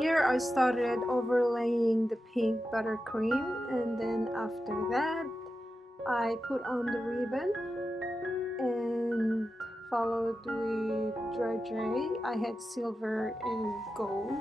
here I started overlaying the pink buttercream, and then after that I put on the ribbon and followed with drudgery. I had silver and gold.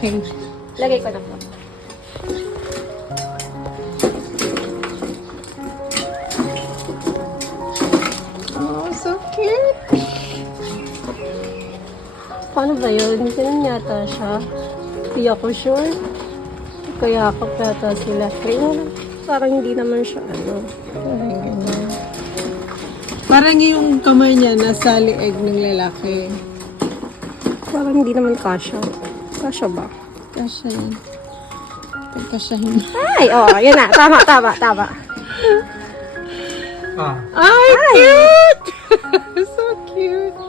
Okay. Lagay ko na po. Oh, so cute! Paano ba yun? Ganun yata siya. Hindi ako sure. Kaya ako yata sila. Kaya parang hindi naman siya ano. Parang ganyan. Parang yung kamay niya nasa lieg ng lalaki. Parang hindi naman kasha. Kasha ba? Kasya yan. Pagkasyahin. Ay! Oh, yun na. Tama. Ay, cute! So cute!